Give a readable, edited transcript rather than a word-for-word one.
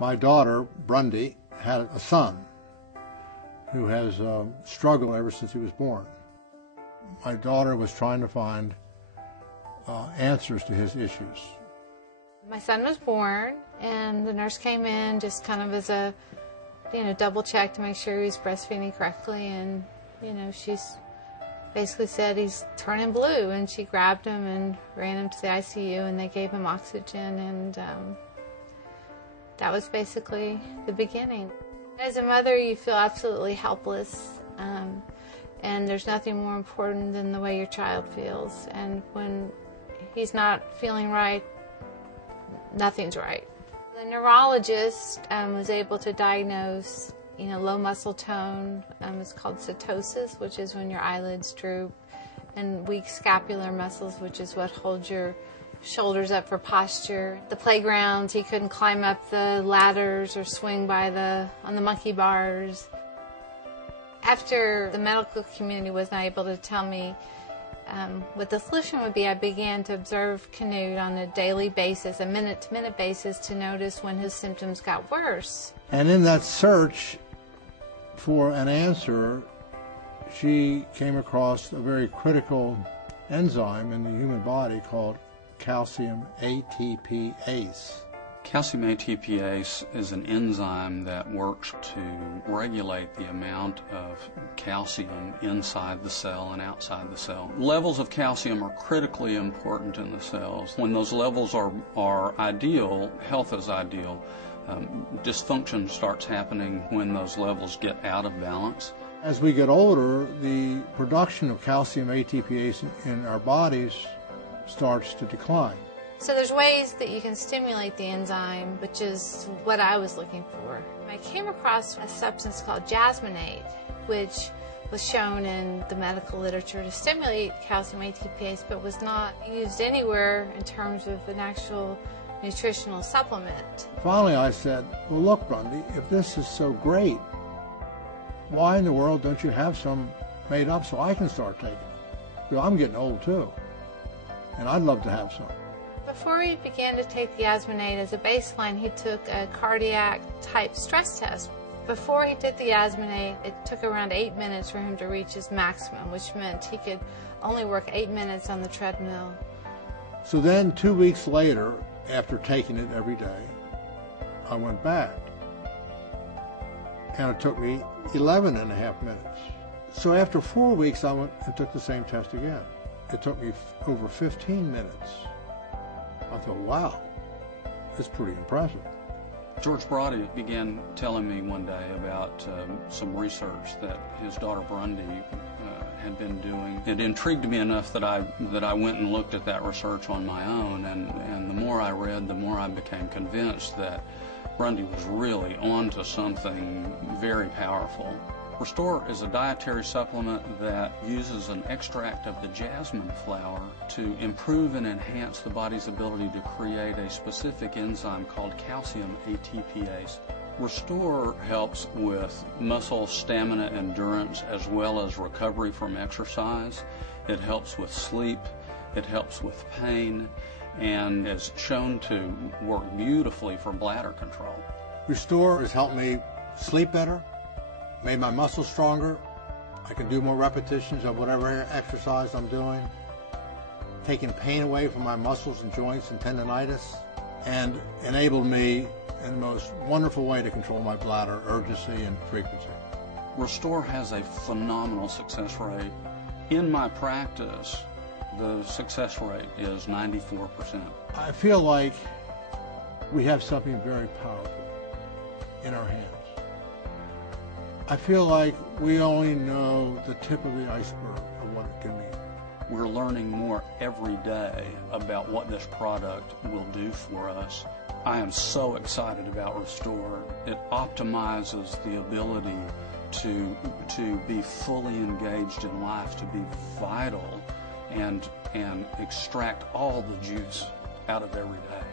My daughter, Grundy, had a son who has struggled ever since he was born. My daughter was trying to find answers to his issues. My son was born, and the nurse came in just kind of as a, double check to make sure he was breastfeeding correctly, and, she's basically said he's turning blue, and she grabbed him and ran him to the ICU, and they gave him oxygen, and that was basically the beginning. As a mother, you feel absolutely helpless, and there's nothing more important than the way your child feels, and when he's not feeling right, nothing's right. The neurologist was able to diagnose, low muscle tone. It's called setosis, which is when your eyelids droop, and weak scapular muscles, which is what holds your shoulders up for posture. The playgrounds, he couldn't climb up the ladders or swing on the monkey bars. After the medical community was not able to tell me what the solution would be, I began to observe Canute on a daily basis, a minute-to-minute basis, to notice when his symptoms got worse. And in that search for an answer, she came across a very critical enzyme in the human body called calcium ATPase. Calcium ATPase is an enzyme that works to regulate the amount of calcium inside the cell and outside the cell. Levels of calcium are critically important in the cells. When those levels are ideal, health is ideal. Dysfunction starts happening when those levels get out of balance. As we get older, the production of calcium ATPase in our bodies starts to decline. So there's ways that you can stimulate the enzyme, which is what I was looking for. I came across a substance called jasmonate, which was shown in the medical literature to stimulate calcium ATPase, but was not used anywhere in terms of an actual nutritional supplement. Finally I said, well, look, Grundy, if this is so great, why in the world don't you have some made up so I can start taking it? Because I'm getting old too, and I'd love to have some. Before he began to take the jasmonate as a baseline, he took a cardiac type stress test. Before he did the jasmonate, it took around 8 minutes for him to reach his maximum, which meant he could only work 8 minutes on the treadmill. So then 2 weeks later, after taking it every day, I went back. And it took me 11.5 minutes. So after 4 weeks, I went and took the same test again. It took me over 15 minutes. I thought, wow, it's pretty impressive. George Brody began telling me one day about some research that his daughter Grundy had been doing. It intrigued me enough that I went and looked at that research on my own, and the more I read, the more I became convinced that Grundy was really onto something very powerful. Restor is a dietary supplement that uses an extract of the jasmine flower to improve and enhance the body's ability to create a specific enzyme called calcium ATPase. Restor helps with muscle stamina endurance as well as recovery from exercise. It helps with sleep, it helps with pain, and is shown to work beautifully for bladder control. Restor has helped me sleep better, made my muscles stronger. I can do more repetitions of whatever exercise I'm doing, taking pain away from my muscles and joints and tendonitis, and enabled me in the most wonderful way to control my bladder, urgency, and frequency. Restor has a phenomenal success rate. In my practice, the success rate is 94%. I feel like we have something very powerful in our hands. I feel like we only know the tip of the iceberg of what it can mean. We're learning more every day about what this product will do for us. I am so excited about Restor. It optimizes the ability to be fully engaged in life, to be vital, and extract all the juice out of every day.